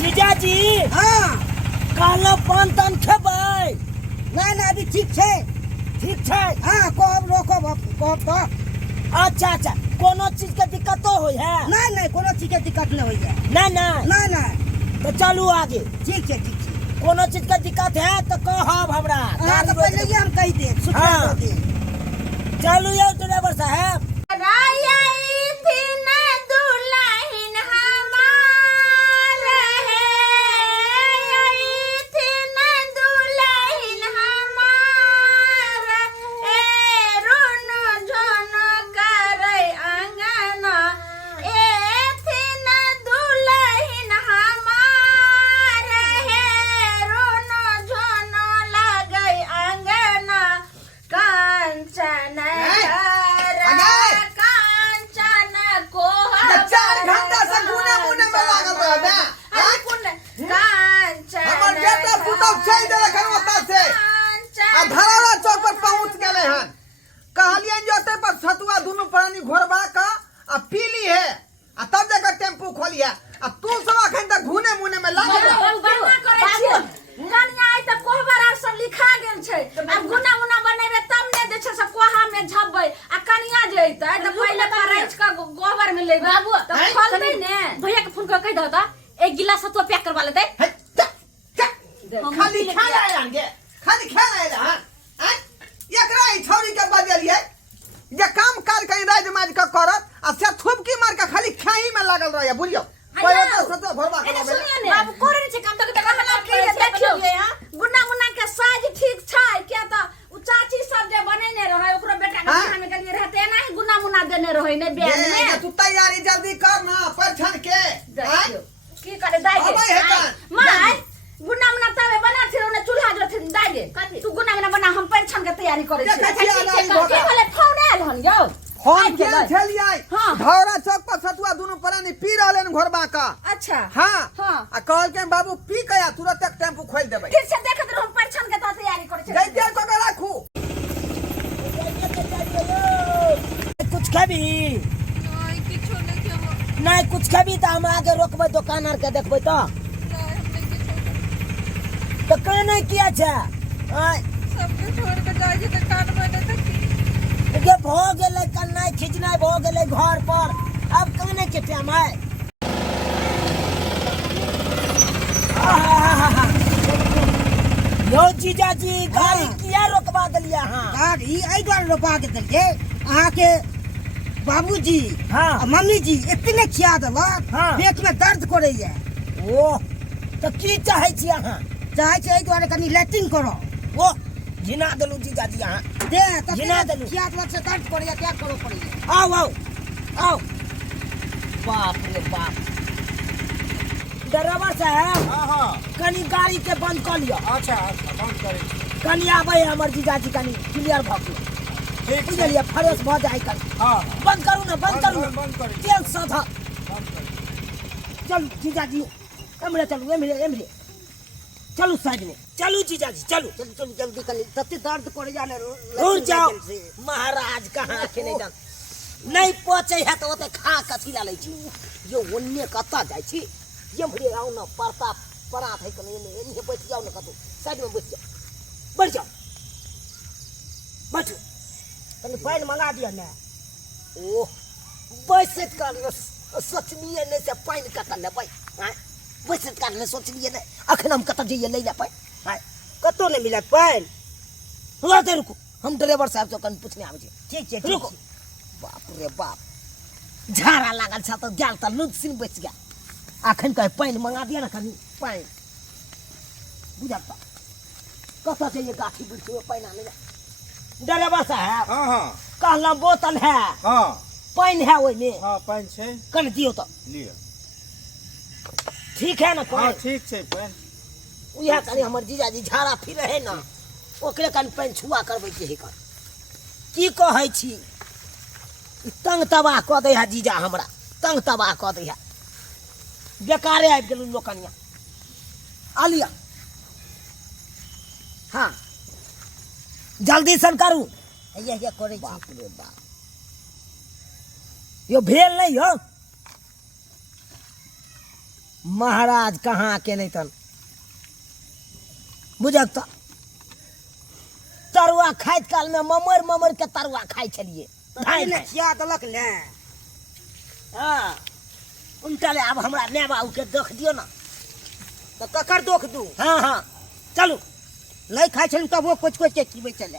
जीजाजी हाँ कालो पान तान खेबै ना अभी ठीक छै हाँ कब रोकब कब तो अच्छा अच्छा कोनो चीज के दिक्कतो होय है नहीं कोनो चीज के दिक्कत नहीं होई है ना तो चलू आगे ठीक छै कोनो चीज के दिक्कत है तो कहब हमरा हाँ तो पहले ही हम कह दे सूचना हाँ। दे चलू यौ ड्राइवर साहब भैया के फोन कर कह दो तो एक गिलास तो पैक करवा लेते खाली खाना आएंगे खाली खाना आएला हां एकरा ई छौरी के बजलिए जे काम काज कहीं राज माज के करत आ से थुपकी मार के खाली खाई में लागल रहय बुझियो पहिले तो सतो भरवा के बाबू करे छै काम तो कहला कि देखियो गुन्ना मुन्ना के साज ठीक छै के तो उ चाची सब जे बनेने रहय ओकरो बेटा के खाना में गलिए रहते नहीं गुन्ना मुन्ना देने रहय ने बेन में तू तैयारी जल्दी कर ना परछन के की करे दाई के माय गुन्ना मुन्ना तवे बना थी ने चूल्हा जो थी दाई गे तू गुन्ना मुन्ना बना हम परछन के तैयारी करे छी की बोले फोन आयल हन यौ फोन के चलिए धौरा चौक पर सतुआ दोनों प्राणी पी रहले न घरबा का अच्छा हां आ कहल के बाबू पी कया तुरंत एक टेम्पू खोल देबै फिर से देखत रहू परछन के तैयारी करे छी गई देर को राखू कुछ खबी नहीं कुछ खबी तो हम आगे रोकबै दुकान आर के देखबै तो कहने किया छै सबके छोड़ के जाय छै त काटबै नै त की ये भ गेलै कन्नाई खिचनाई भ गेलै घर पर अब कहने के टाइम है यो जीजाजी गाड़ी किया रोकवा देलिए हां गाड़ी एहि द्वारे रोकवा के देलिए अहाँ के बाबूजी हाँ। मम्मी जी इतने खिया देलक हाँ। पेट में दर्द करैया ओ तो की चाहे छी अहाँ चाहे छै एहि द्वारे कनी लैट्रिन करो ओ जिना देलू जीजाजी अहाँ दे त जिना देलू खिया देलक से दर्द करैया क्या करो पड़ैया आओ बाप रे बाप ड्राइवर साहब हां कनी गाड़ी के बंद कर लियो अच्छा बंद करी कनी आबै हमर जीजाजी कनी क्लियर भ गेल ठीक बुझलिए फ्रेश भ जाय कर हां बंद करू ना बंद करू बंद करी तेल साधा चल जीजाजी एमरे चलू एमरे चलू साइड में चलू जीजाजी चलू जल्दी कनी तते दर्द करे जाने रुक जाओ महाराज कहाँ के नहीं जान नहीं पहुंचे है तो ओते खा कथी ला लै छी यो ओन्ने कत्ता जाय छी एमरे आउ ना परता परात है कने एने बैठ जाओ ना कतो साइड में बैठ जाओ बैठो कनी पानी मंगा दिया ना ओ बैसत कर सोचनिए नहीं से पानी कत लेबै हां बैसत कर ले सोचनिए नहीं अखन हम कत जइए ले ले पानी हां कतो नहीं मिला पानी रुको हम ड्राइवर साहब से कन पूछने आवे छी ठीक छै रुको बाप रे बाप झाड़ा लागल छ तो गेल त लुद सिन बच गया अखन कहे पानी मंगा दिया ना कनी पानी बुझाता कत से ये गाठी बिरछ में पानी आने ड्राइवर साहब हां हां कहला बोतल है हां पानी है ओइ में हां पानी छै कन दियो तो लियो ठीक है ना हां पानी ठीक छै पानी उया कनी हमर जीजाजी झाड़ा फिर है ना ओकरे कन पानी छुआ करबै के कर की कहै छी तंग तबाह क दे है जीजा हमरा तंग तबाह क दे है बेकारे आबि गेलु लोकनिया आलिया हाँ जल्दी सन करू ये करे छी बाप रे बाप यो भेल नहीं हो महाराज कहाँ के नहीं तन बुझक तो तरुआ खाइत काल में ममर ममर के तरुआ खाइ छलिए भाई ने खिया देलक ले हाँ उनटा ले अब हमरा ने बाबू के देख दियो ना तो ककर दोख दू हाँ हाँ चलू नहीं खाइ छलू तब वो कुछ कुछ के खिबै चले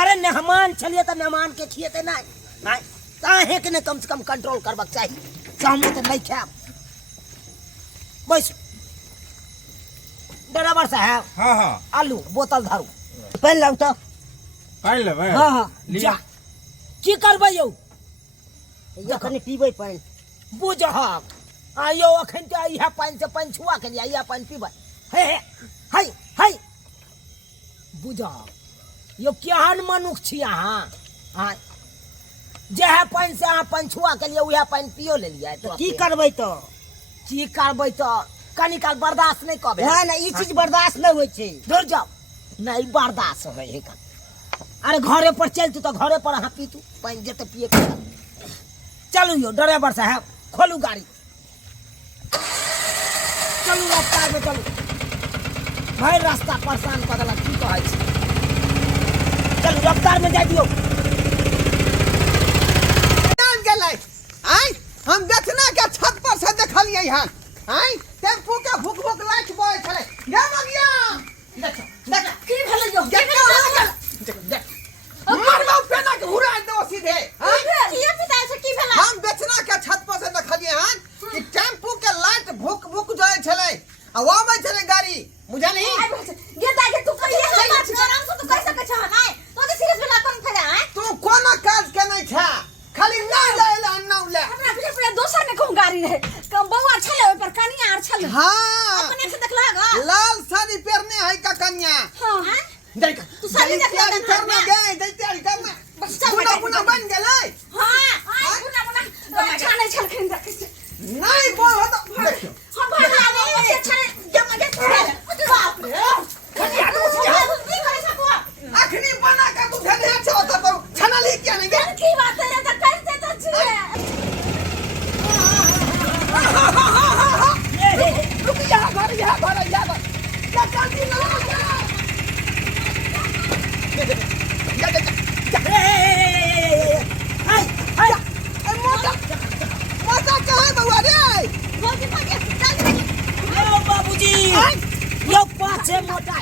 अरे मेहमान छलिए तो मेहमान के खिएते नहीं नहीं काहे के ने कम से कम कंट्रोल करबक चाहिए चाहूँ तो नहीं खाब बस ड्राइवर साहब हाँ हाँ आलू बोतल धरू पहन लाऊ तो पानि लेबै हाँ हाँ जा की करबै यौ जखन पीबै पानि बुझहक आ यौ अखन तो इहा पानि से पानि छुआ के लिया इहा पानि पीबै हे हे हे हे बुझहक यौ केहन मनुख छी अहाँ हाँ जहे पानि से अहाँ पानि छुआ के लिए उहे पानि पियो लेलियै तो की करबै तो की करबै तो कनी काल बर्दाश्त नहीं करबै ना ना ई चीज बर्दाश्त नहीं होइ छै दूर जाओ नहीं बर्दाश्त है हे का अरे घरे पर चलतू तो घरे पर अहाँ पीतू पानि जते पिए के चलू यो ड्राइवर साहब खोलू गाड़ी चलू रफ्तार में चलू भाई रास्ता परेशान कर देलक की कहै छी चलू रफ्तार में जाय दियो जान गेलै आइ हम बेचना के छत पर से देखलियै हन आइ टेम्पू के भुक भुक लाइट बॉय छलै गे मगिया देख देख की भेलै यौ देख मरबा पेना के हुरा दो सीधे ये पिता से की भेलै हम बेचना के छत पर से देखलियै हन कि टेम्पू के लाइट भुक भुक जलै छलै आ वो में छलै गाड़ी बुझली गेदा के तू कहिए आराम से तू कह सकै छ नै तो के सीरियस भेला कोन फायदा है तू कोनो काज के नहीं छा खाली ना जाइला ना ले हमरा फिर दोसर ने कहूं गाड़ी रहे कम बौआ छले ओइ पर कनिया आर छले हां अपने से देखला ग लाल साड़ी पहनने है का कन्या हां देख तू साड़ी देख तैयारी करना गए तैयारी करना बस चल बुना बुना बन गेलै हां बुना बुना अच्छा नहीं छलखिन देख नहीं बोल हो तो देखियो हम भाग लागे से छले जब मगे बाप रे कनिया तू की करे सकू अखनी बना का तू धने अच्छा तो छना ले क्या नहीं गे की बात है तो कैसे तो छे रुक जा घर जा क्या जल्दी ना मोटा कहाँ है बउआ रे भागे भागे जल्दी यो बाबूजी यो पाछे मोटा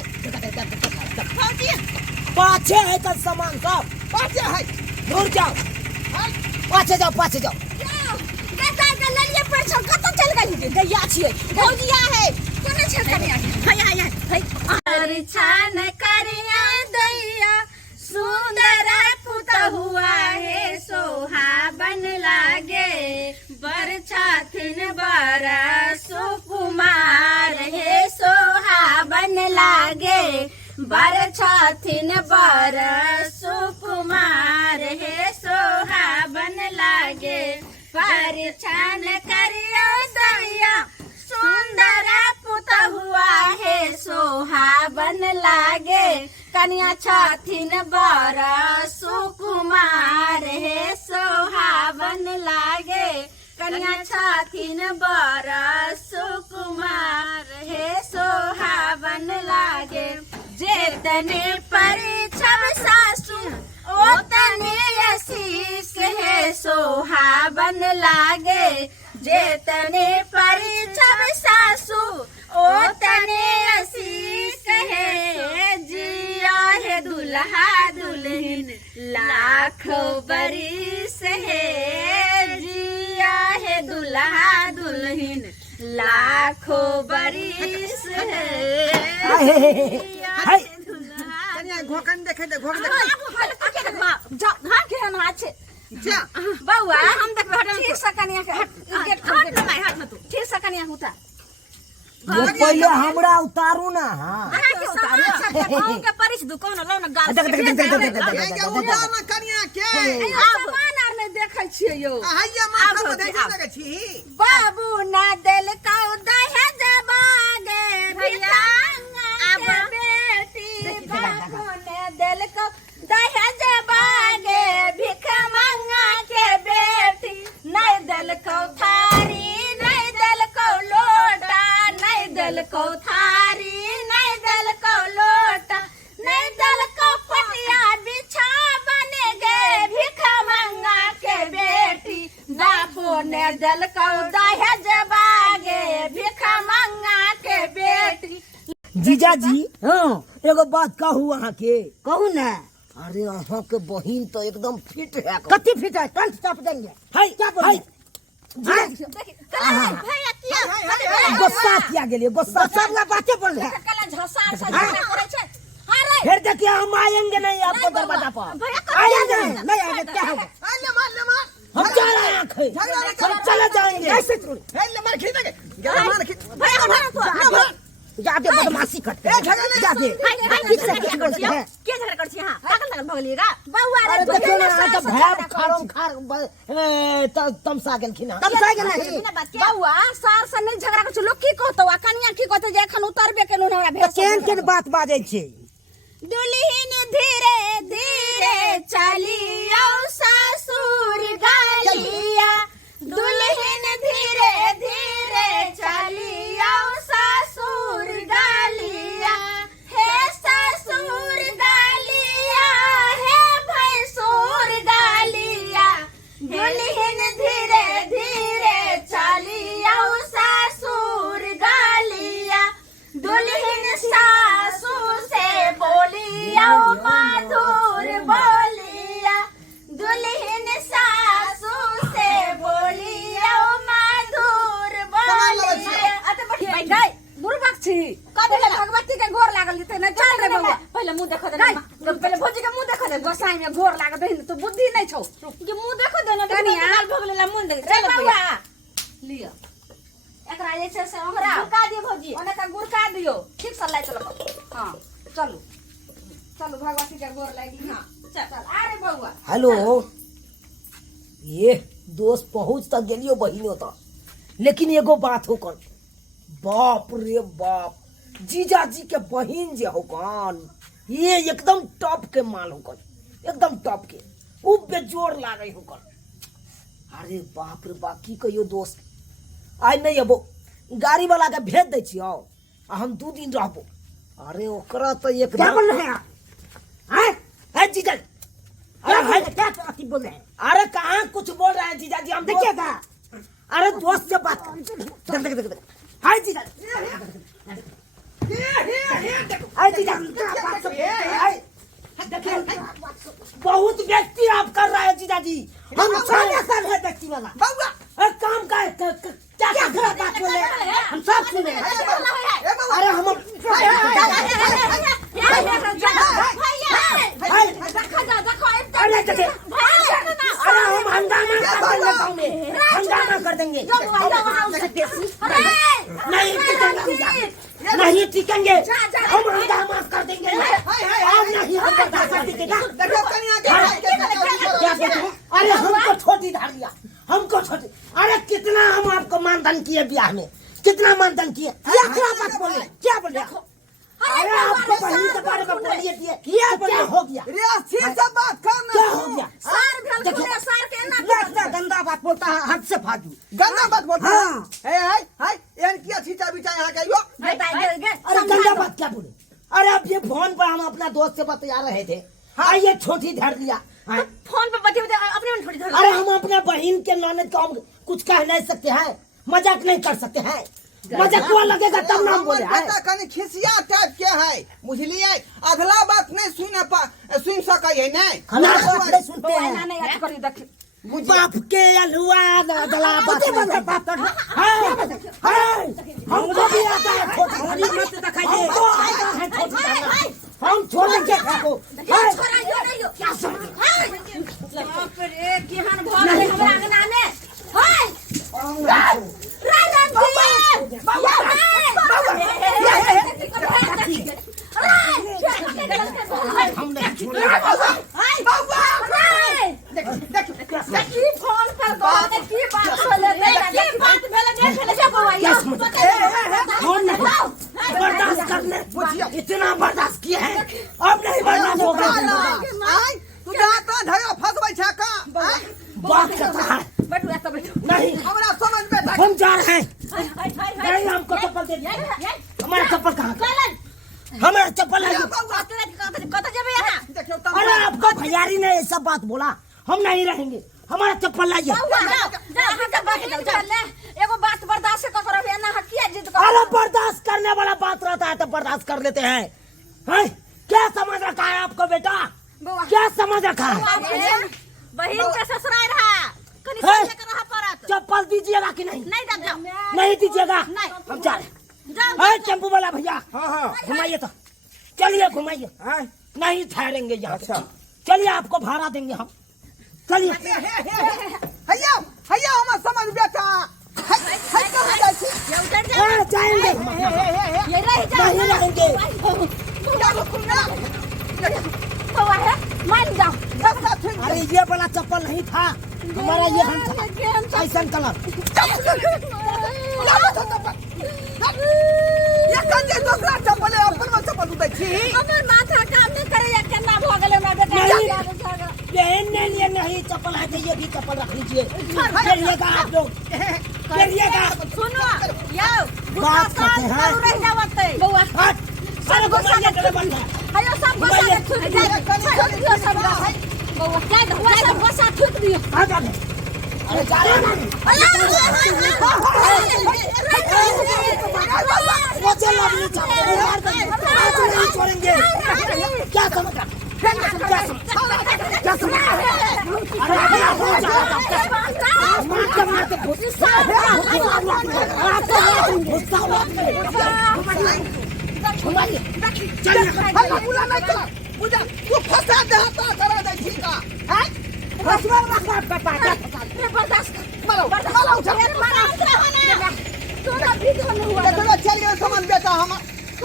भागे पाछे है का सामान सब पाछे है दूर जाओ पाछे जाओ गेदा के ललिए पर सब कत चल गई गैया छिए भौजिया है कोने छल कनिया हाय अरे छान करिया दैया सुंदर पुत हुआ है सोहाबन लागे बरछाथिन बरा सुकुमार है सोहाबन लागे बरछाथिन बरा सुकुमार है सोहाबन लागे परिछान करियो दैया सुंदर पुत हुआ है सोहाबन लागे कन्या छथिन बरा सुकुमार है सोहाबन लागे कन्या छथिन बरा सुकुमार है सोहाबन लागे जेतने परिछब सासु ओतने आशीष है सोहाबन लागे जेतने परिछब सासु ओतने आशीष है जिया है दुल्हा दुल्हन लाखों बरिस है जिया है दुल्हा दुल्हन लाखों बरिस है कन्या घोकन देखे दे घोक देखे जा हां के ना अच्छे जा बउआ हम देख ठीक से कनिया के गेट खोल दे हट में तू ठीक से कनिया उतार ये पहले हमरा उतारू ना हां अरे के उतार के परिस दुकान लो ना गाल ये उतार ना कन्या के सामान आर में देखै छियै यौ हैया माथा पर देखे लगे छी बाबू ना दिल कौ दहेज बागे भैया अब बेटी बाबू ने दिल कौ दहेज बागे भिख मंगा के बेटी नहीं दिल कौ थारी नहीं दिल कौ लोड दल को थारी नहीं दल को लोटा नहीं दल को पटिया बिछा बने गए भिख मंगा के बेटी बाबू ने दल को दहेज बागे भिख मंगा के बेटी। जीजा जी हाँ एगो बात कहू अहाँ के कहू ना अरे अहाँ के बहिन तो एकदम फिट है कति फिट है कंठ चाप देंगे हाय क्या बोल रहे? भैया किया गुस्सा किया गेलिए गुस्सा सब ना बातें बोल रहे हैं। कला झसा सा झगड़ा करे छे। अरे फिर देखिए हम आएंगे नहीं आपको दरवाजा पर भैया आएंगे नहीं आगे क्या होगा ले मार हम जा रहे हैं हम चले जाएंगे ऐसे थोड़ी ले मार खींचेंगे गेला मार खींच भैया हमारा जाते बदमाशी करते ए झगड़ा नहीं जाते किससे किस करती है के झगड़ा करती है हां पागल लगल भगलिएगा बउआ रे अरे देखिए ना भैया आके भैया खारों खार तमसा गेलखिन तब से आगे नहीं बउआ सार से नहीं झगड़ा कर लोग की कहतो आ कनिया की कहतो जे एखन उतरबे केनु हमरा भेस केन केन बात बाजै छै दुल्हन धीरे धीरे चलियो ससुर गालिया दुल्हन धीरे धीरे चलियो ससुर गालिया हे ससुर गालिया हे भैंसुर गालिया दुल्हन धीरे धीरे चलियो ससुर गालिया दुल्हन सासू से बोलिया मधुर बोलिया दुल्हन सासू से बोलिया मधुर बोलिया अते बैठ गई बुरबक छी कबे भगवती के गोर लागल जते न चल रे बउआ पहले मुंह देखो दे पहले भौजी के मुंह देखो दे गोसाई में गोर लागल दे तो बुद्धि नहीं छौ कि मुंह देखो दे न कनिया भगलेला मुंह देख चल बउआ लियो एकरा ऐसे से हमरा गुरका दियो भौजी ओने का गुरका दियो ठीक से लाई चलो हां चलो चलो भगवती के गोर लागी हां चल अरे बउआ हेलो ये दोस्त पहुंच तक गेलियो बहिनो तो लेकिन एगो बात हो कन बाप रे बाप जीजा जी के बहिन जे हो कन ये एकदम टॉप के माल हो कन एकदम टॉप के उ बेजोर लागे हो कन अरे बाप रे बाप की कहियो दोस्त आइ नहीं अबो गाड़ी वाला के भेज दै छियो आ हम 2 दिन रहबो अरे ओकरा तो एक क्या बोल रहे हैं हैं है जीजा अरे भाई क्या अति बोल रहे हैं अरे कहाँ कुछ बोल रहे हैं जीजा जी हम देखिएगा अरे दोस्त से बात कर देख हाय जीजा हाय जीजा हाय बहुत व्यक्ति आप कर रहे हैं जीजा जी हम सारे सब है व्यक्ति वाला बाबा अरे काम का क्या क्या गलत बात बोले हम सब सुने अरे हम अरे हम हंगामा कर देंगे नहीं टिकेंगे हम हंगामा कर देंगे और नहीं हम बर्दाश्त टिकेगा क्या बोलते हैं अरे हमको छोटी धार दिया हमको छोटी अरे कितना हम आपको मानधन किए ब्याह में कितना मानधन किए क्या बात बोले क्या बोले अरे आपको बहन के बारे में बोलिए क्या हो गया बात करना क्या हो गया सार भेल खुले सार के ना इतना गंदा बात बोलता है हद से फाजू गंदा बात बोलता हाँ। है एन किया छीटा बिचा यहाँ का यो अरे गंदा बात क्या बोले अरे अब ये फोन पर हम अपना दोस्त से बता रहे थे हाँ ये छोटी धर दिया हाँ। फोन पे बते अपने में थोड़ी धर अरे हम अपने बहन के ननद को हम कुछ कह नहीं सकते हैं मजाक नहीं कर सकते हैं मजाक को लगेगा तब नाम बोले हैं कनी खिसिया टाइप के है बुझलिए अगला बात नहीं सुन सकै है नहीं हमारा बात नहीं सुनते ना हैं नहीं आज करी देख बाप के अलुआ दला बात हमको भी आता है छोटी मत दिखाइए हम छोड़ के खाको छोरा यो नहीं यो क्या समझ बाप रे केहन भोग है हमरा अंगना में हाय राजा जी बाबा हम नहीं छोड़ेंगे देखी फोन पर बात की बात बोले की बात भेले देख ले जा बउआ फोन नहीं बर्दाश्त करने इतना बर्दाश्त किया है अब नहीं बर्दाश्त होगा तू जाता धयो फसबै छ का बात करता है बैठो ऐसा बैठो नहीं हमरा समझ में हम जा रहे हैं नहीं हमको चप्पल दे दिया हमारा चप्पल कहाँ हमारा चप्पल है कत जबे यहाँ देखियो अरे आपको भैयारी ने ये सब बात बोला हम नहीं रहेंगे हमारा चप्पल लाइए एगो बात बर्दाश्त कर करो ना हकिया जिद कर अरे बर्दाश्त करने वाला बात रहता है तो बर्दाश्त कर लेते हैं हैं? क्या समझ रखा है आपको बेटा क्या समझ रखा है बहिन के ससुराल रहा कनी है? लेकर रहा परत चप्पल दीजिएगा कि नहीं नहीं दब जाओ नहीं दीजिएगा नहीं। हम जा रहे जाओ हैं टेम्पू वाला भैया हाँ घुमाइए तो चलिए घुमाइए हाँ नहीं ठहरेंगे यहाँ पे। अच्छा। चलिए आपको भाड़ा देंगे हम चलिए हैया हैया हम समझ बेटा है कहां जाई छी ये उतर जा हाँ, जाएंगे ये रह जा नहीं रहेंगे हुआ है मान जाओ अरे ये वाला चप्पल नहीं था हमारा ये हम था ऐसा कलर ये कंजे दूसरा चप्पल है अपन में चप्पल उदै छी हमर माथा काम नहीं करे या केना भ गेले ना बेटा नहीं। पहनने लिए नहीं चप्पल है तो ये भी चप्पल रख लीजिए चलिएगा आप लोग चलिएगा सुनो यो बात करते हैं। रह जावते बउआ हट सारे घुमाइए चले बंद है आयो सब बसा के छूट जाए दियो सब बउआ जाए तो हुआ सब बसा छूट दियो आ जा अरे जा रहे हैं वो चलो अपनी चप्पल मार देंगे आज नहीं छोड़ेंगे क्या समझ रहा क्या समझ अरे अभी आप हो जाएगा मारते गुस्सा घुमाइए चलिए हल्ला बुला नहीं कर बुझा तू फंसा दे हाथ करा दे छी का हैं फसवा रखा पापा बर्दाश्त मारो मारा उठा होना तो ना भी धन हुआ देखो चल गए सामान बेटा हम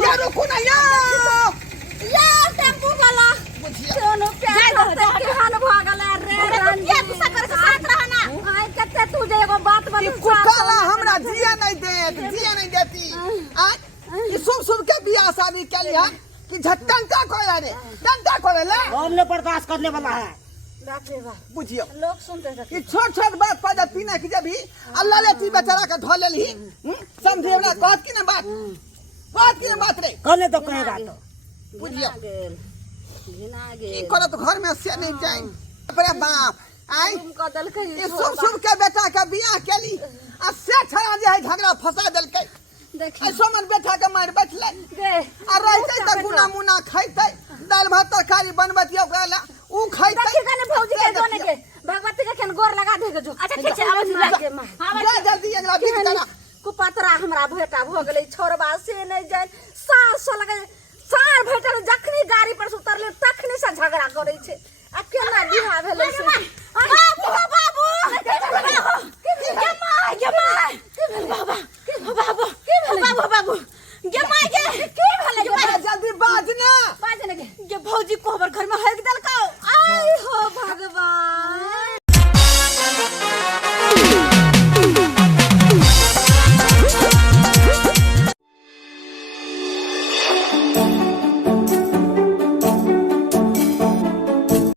या रुको ना या टेम्पू वाला सोनो प्यार करते के हाल भ गेले रे ये गुस्सा कर के साथ रहना हाय कते तू जे एगो बात बता कुकाला हमरा जिया नहीं देती आज ये सुन के बियाह शादी के लिए कि झटका कोला रे टंका कोला ले हमने बर्दाश्त करने वाला है बुझियो लोग सुनते थे कि छोट बात पर जब पीने की जब ही अल्लाह ले ती बेचारा के धो लेली समझे हमरा कहत की ना बात रे कहने तो कहेगा तो बुझियो घिना की गेल करत घर में से नहीं जाए अपने बाप आई तुमको दल के ये सुन के बेटा के बियाह केली आ से छड़ा जे है झगड़ा फंसा देलकै देखी ऐसो मन बेटा के मार बैठले गे आ रहते त गुना मुना खैते दाल भात तरकारी बनबतिया ओकरा ला उ खैते देखी कने भौजी के दोने के भगवती के केन गोर लगा दे के जो अच्छा ठीक है आवाज लागे मां जा जल्दी अगला बीत करा कुपतरा हमरा भेटा भ गेलै छोरबा से नहीं जाय सास लगे सार भेटल जखनी गाड़ी पर से उतरले तखनी से झगड़ा करे छे अकेला बिहा भेलै से बाबू बाबू गे माय गे की भेलै जल्दी बाज ना बाजने गे भौजी को हमर घर में है